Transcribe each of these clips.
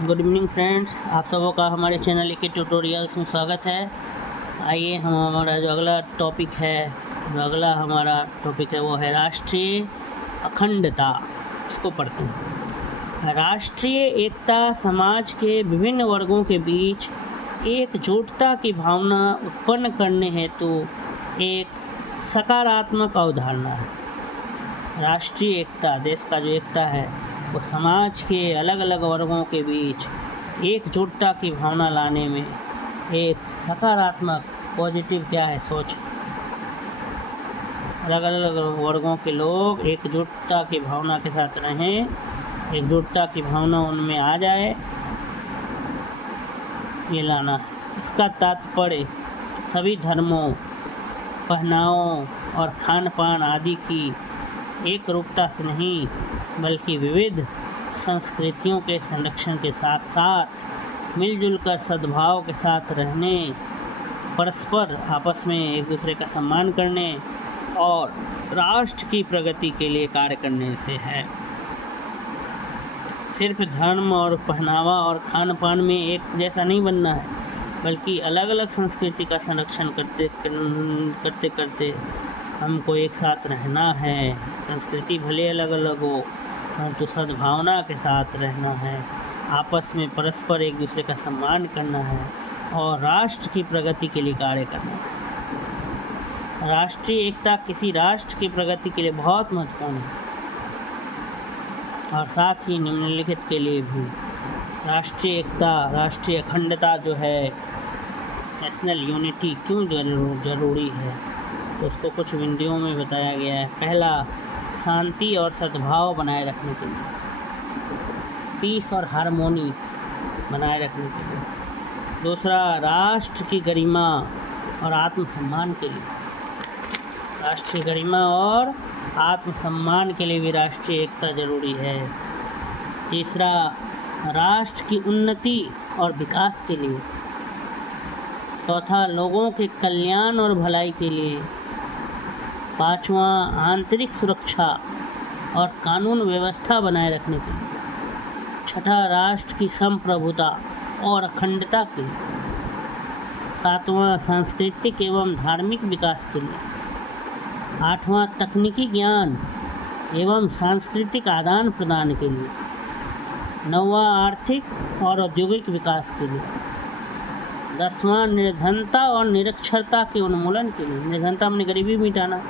Good evening friends, आप सबों का हमारे चैनल के ट्यूटोरियल्स में स्वागत है। आइए हमारा जो अगला टॉपिक है वो है राष्ट्रीय अखंडता। इसको पढ़ते हैं। राष्ट्रीय एकता समाज के विभिन्न वर्गों के बीच एकजुटता की भावना उत्पन्न करने हेतु एक सकारात्मक अवधारणा है। राष्ट्रीय एकता, देश का जो एकता है, वो समाज के अलग अलग वर्गों के बीच एकजुटता की भावना लाने में एक सकारात्मक पॉजिटिव सोच। अलग अलग वर्गों के लोग एकजुटता की भावना के साथ रहें, एकजुटता की भावना उनमें आ जाए, ये लाना। इसका तात्पर्य सभी धर्मों, पहनावों और खान पान आदि की एक रूपता से नहीं, बल्कि विविध संस्कृतियों के संरक्षण के साथ साथ मिलजुल कर सद्भाव के साथ रहने, परस्पर आपस में एक दूसरे का सम्मान करने और राष्ट्र की प्रगति के लिए कार्य करने से है। सिर्फ धर्म और पहनावा और खान पान में एक जैसा नहीं बनना है, बल्कि अलग अलग संस्कृति का संरक्षण करते करते हमको एक साथ रहना है। संस्कृति भले अलग अलग हो, परंतु सद्भावना के साथ रहना है, आपस में परस्पर एक दूसरे का सम्मान करना है और राष्ट्र की प्रगति के लिए कार्य करना है। राष्ट्रीय एकता किसी राष्ट्र की प्रगति के लिए बहुत महत्वपूर्ण है और साथ ही निम्नलिखित के लिए भी। राष्ट्रीय एकता, राष्ट्रीय अखंडता जो है, नेशनल यूनिटी क्यों जरूरी है, तो उसको कुछ बिंदुओं में बताया गया है। पहला, शांति और सद्भाव बनाए रखने के लिए, पीस और हार्मोनी बनाए रखने के लिए। दूसरा, राष्ट्र की गरिमा और आत्मसम्मान के लिए, राष्ट्रीय गरिमा और आत्मसम्मान के लिए भी राष्ट्रीय एकता जरूरी है। तीसरा, राष्ट्र की उन्नति और विकास के लिए। चौथा, लोगों के कल्याण और भलाई के लिए। पाँचवा, आंतरिक सुरक्षा और कानून व्यवस्था बनाए रखने के लिए। छठा, राष्ट्र की संप्रभुता और अखंडता के लिए। सातवां, सांस्कृतिक एवं धार्मिक विकास के लिए। आठवां, तकनीकी ज्ञान एवं सांस्कृतिक आदान प्रदान के लिए। नौवां, आर्थिक और औद्योगिक विकास के लिए। 10वां, निर्धनता और निरक्षरता के उन्मूलन के लिए। निर्धनता माने गरीबी मिटाना,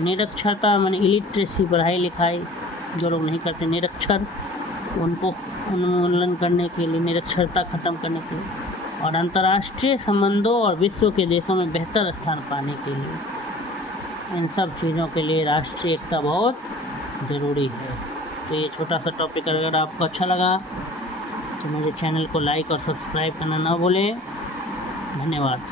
निरक्षरता माने इलिटरेसी, पढ़ाई लिखाई जो लोग नहीं करते, निरक्षर, उनको उन्मूलन करने के लिए, निरक्षरता खत्म करने के लिए। और अंतर्राष्ट्रीय संबंधों और विश्व के देशों में बेहतर स्थान पाने के लिए। इन सब चीज़ों के लिए राष्ट्रीय एकता बहुत ज़रूरी है। तो ये छोटा सा टॉपिक अगर आपको अच्छा लगा तो मेरे चैनल को लाइक और सब्सक्राइब करना ना भूलें। धन्यवाद।